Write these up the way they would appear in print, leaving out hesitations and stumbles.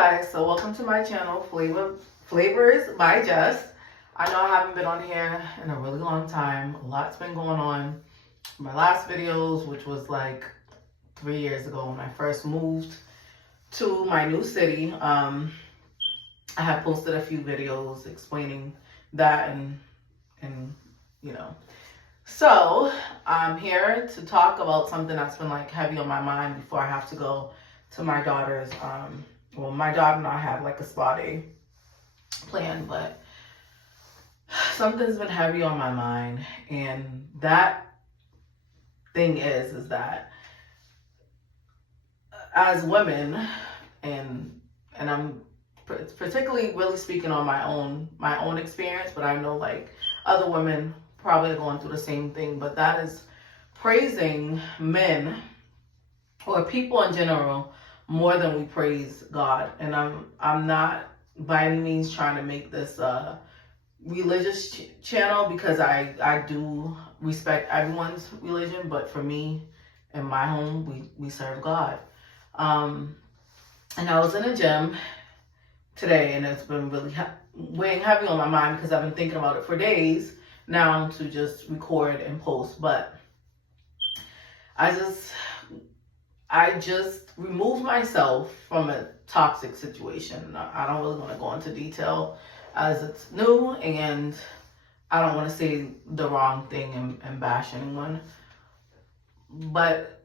guys, so welcome to my channel, Flavors by Jess. I know I haven't been on here in a really long time. A lot's been going on. My last videos, which was like 3 years ago when I first moved to my new city, I have posted a few videos explaining that and you know. So I'm here to talk about something that's been like heavy on my mind before I have to go to my daughter's. Well, my daughter and I have like a spa day planned, but something's been heavy on my mind, and that thing is that as women, and I'm particularly really speaking on my own experience, but I know like other women probably going through the same thing, but that is praising men or people in general more than we praise God. And I'm not by any means trying to make this a religious channel, because I do respect everyone's religion, but for me in my home we serve God. And I was in a gym today, and it's been really weighing heavy on my mind because I've been thinking about it for days now to just record and post. But I just removed myself from a toxic situation. I don't really want to go into detail as it's new, and I don't want to say the wrong thing and bash anyone. But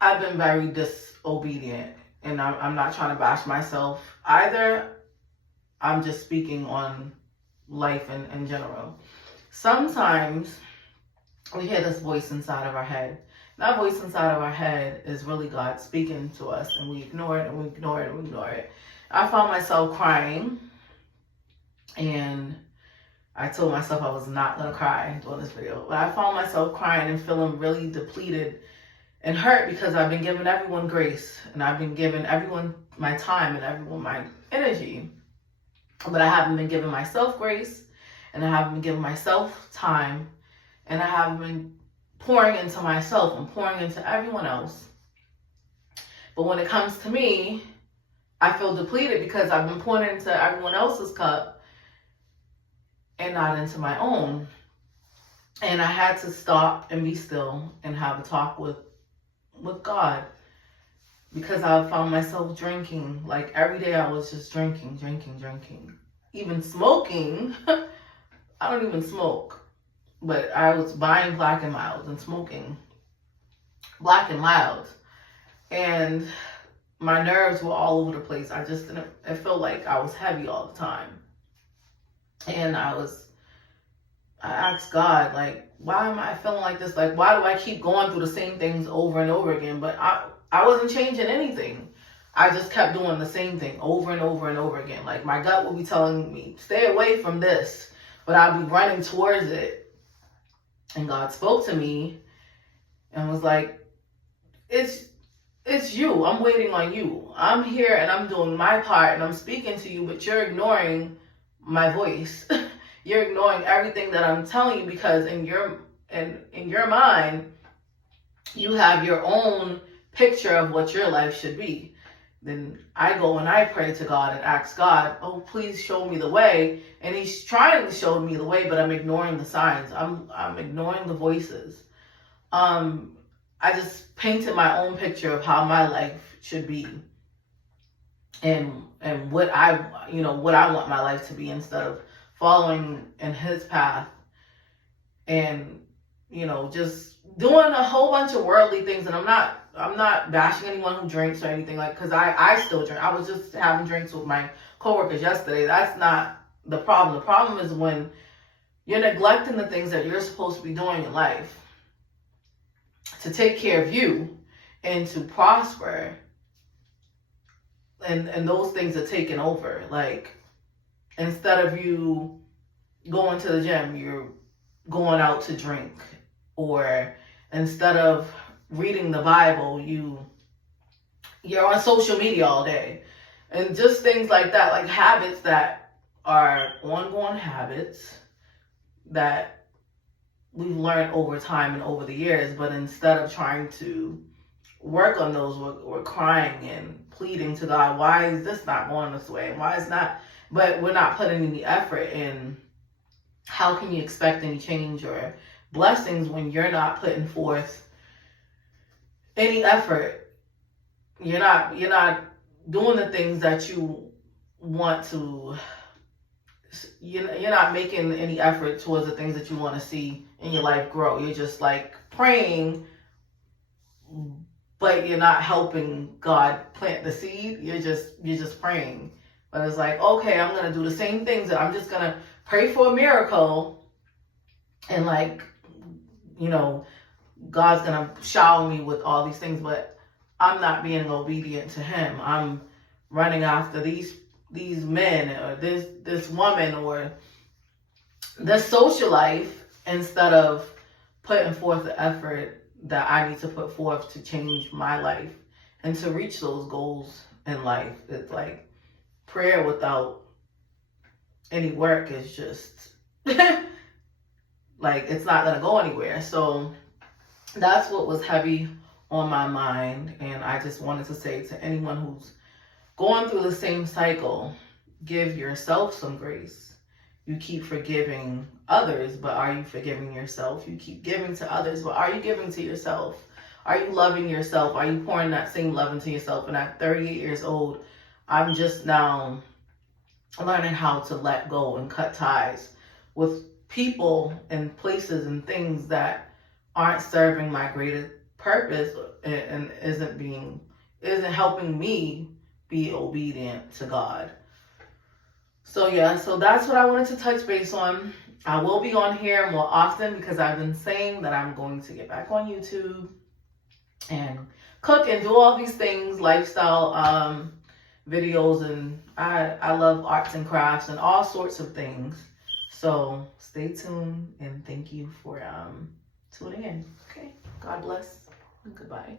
I've been very disobedient, and I'm not trying to bash myself either. I'm just speaking on life in general. Sometimes we hear this voice inside of our head. That voice inside of our head is really God speaking to us, and we ignore it and we ignore it and we ignore it. I found myself crying, and I told myself I was not going to cry during this video, but I found myself crying and feeling really depleted and hurt because I've been giving everyone grace, and I've been giving everyone my time and everyone my energy, but I haven't been giving myself grace, and I haven't been giving myself time, and I haven't been pouring into myself and pouring into everyone else. But when it comes to me, I feel depleted because I've been pouring into everyone else's cup and not into my own. And I had to stop and be still and have a talk with God, because I found myself drinking. Like every day I was just drinking. Even smoking. I don't even smoke, but I was buying Black and Milds and smoking Black and Milds, and my nerves were all over the place. It felt like I was heavy all the time. And I asked God, like, why am I feeling like this? Like, why do I keep going through the same things over and over again? But I wasn't changing anything. I just kept doing the same thing over and over and over again. Like my gut would be telling me, stay away from this, but I'd be running towards it. And God spoke to me and was like, it's you. I'm waiting on you. I'm here and I'm doing my part and I'm speaking to you, but you're ignoring my voice. You're ignoring everything that I'm telling you, because in your mind, you have your own picture of what your life should be. Then I go and I pray to God and ask God, oh, please show me the way. And he's trying to show me the way, but I'm ignoring the signs. I'm ignoring the voices. I just painted my own picture of how my life should be, and what I want my life to be, instead of following in his path and, just doing a whole bunch of worldly things. And I'm not bashing anyone who drinks or anything, like, because I still drink. I was just having drinks with my coworkers yesterday. That's not the problem. The problem is when you're neglecting the things that you're supposed to be doing in life to take care of you and to prosper, and those things are taking over. Like, instead of you going to the gym, you're going out to drink. Or instead of reading the Bible, you're on social media all day. And just things like that, like habits that are ongoing habits that we've learned over time and over the years. But instead of trying to work on those, we're crying and pleading to God, why is this not going this way? Why is not, but we're not putting any effort in. How can you expect any change or blessings when you're not putting forth any effort? You're not doing the things that you want to. You're not making any effort towards the things that you want to see in your life grow. You're just like praying, but you're not helping God plant the seed. You're just praying. But it's like, okay, I'm gonna do the same things. I'm just gonna pray for a miracle, and like, you know, God's gonna shower me with all these things, but I'm not being obedient to Him. I'm running after these men or this woman or this social life instead of putting forth the effort that I need to put forth to change my life and to reach those goals in life. It's like prayer without any work is just like, it's not gonna go anywhere. So that's what was heavy on my mind, and I just wanted to say to anyone who's going through the same cycle, give yourself some grace. You keep forgiving others, but are you forgiving yourself? You keep giving to others, but are you giving to yourself? Are you loving yourself? Are you pouring that same love into yourself? And at 38 years old, I'm just now learning how to let go and cut ties with people and places and things that aren't serving my greatest purpose and isn't helping me be obedient to God. So yeah, so that's what I wanted to touch base on. I will be on here more often because I've been saying that I'm going to get back on YouTube and cook and do all these things, lifestyle videos, and I love arts and crafts and all sorts of things. So stay tuned, and thank you for tuning in. Okay, God bless and goodbye.